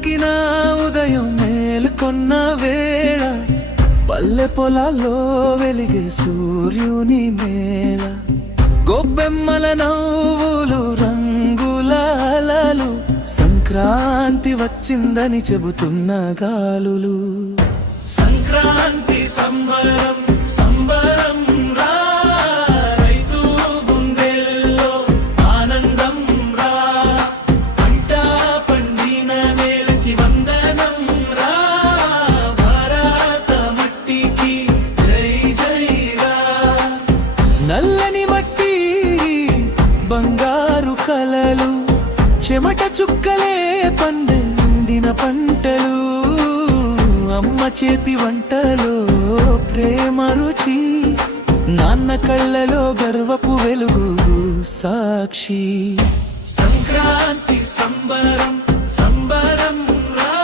తాకిన ఉదయం మేల్కొన్న వేళ పల్లె పొలాల్లో వెలిగే సూర్యుని మేళ గొబ్బెమ్మల నవ్వులు రంగుల అలలు సంక్రాంతి వచ్చిందని చెబుతున్న గాలులు సంక్రాంతి సంబరం సంబరం రా రైతు గుండెల్లో ఆనందం రా పంట పండిన నేలకి వందనం రా భారత మట్టికి జై జై రా నల్లని మట్టి బంగారు కలలు చెమట చుక్కలే పండిన పంటలు అమ్మ చేతి వంటలో ప్రేమ రుచి నాన్న కళ్ళలో గర్వపు వెలుగు సాక్షి సంక్రాంతి సంబరం సంబరం రా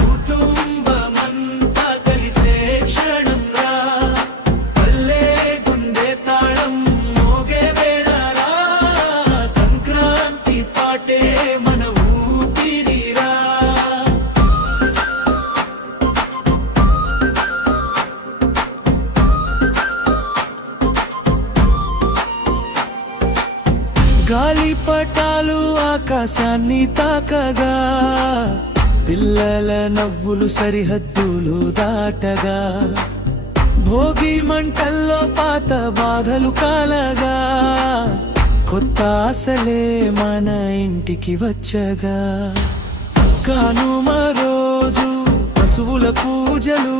కుటుంబమంతా కలిసే క్షణం రా పల్లె గుండె తాళం మోగే వేళ రా సంక్రాంతి పాటే మన ఊపిరిరా గాలిపటాలు ఆకాశాన్ని తాకగా పిల్లల నవ్వులు సరిహద్దులు దాటగా భోగి మంటల్లో పాత బాధలు కాలగా కొత్త ఆశలే మన ఇంటికి వచ్చగా కనుమ రోజు పశువుల పూజలు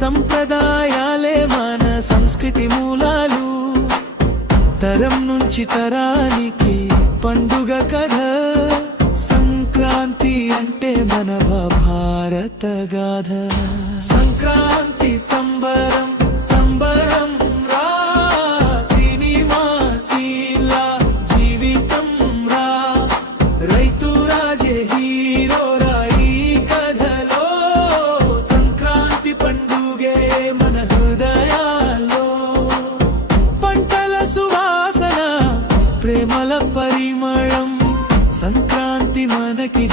సంప్రదాయాలే మన సంస్కృతి మూలాలు తరం నుంచి తరానికి పండుగ కథ సంక్రాంతి అంటే మన భారత గాథ సంక్రాంతి సంబరం సంబరం రా సినిమా శీలా జీవితం రా రైతు రాజే హీరో రా ఈ కథలో సంక్రాంతి పండుగే మన హృదయాల్లో పంటల సువాసన ప్రేమల పరిమళం సంక్రాంతి మనకి